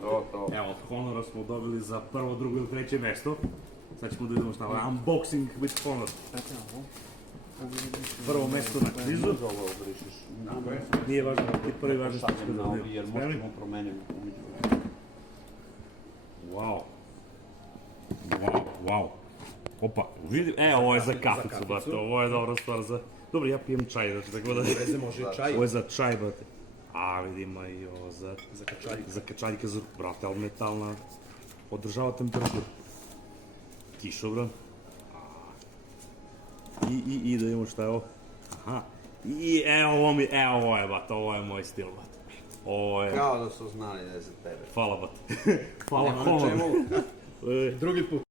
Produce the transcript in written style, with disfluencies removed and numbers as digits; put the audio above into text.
To. Evo, od Honora smo dobili za prvo, drugo ili treće mesto. Sad ćemo da vidimo šta je unboxing with Honor. Prvo mesto na kvizu. Ovo obrišiš. Nije važno, ti prvi važno što ćemo da Jer vidimo. možemo promeniti umeđu. Wow. Wow. Opa, vidi, ovo je za kaficu, brate, ovo je dobra stvar za... Dobro, ja pijem čaj, znači tako da... Veze može i čaj. Ovo je za čaj, brate. A, vidimo i ovo za... Za kačaljke. Za kačaljke, brate, ali metalna... Održava temperaturu. Kišobran. I da vidimo šta je ovo. Aha. I ovo je, brate, ovo je moj stil, brate. Ovo je... Kao da su znali da je za tebe. Hvala, brate. Hvala, Honor. Drugi put.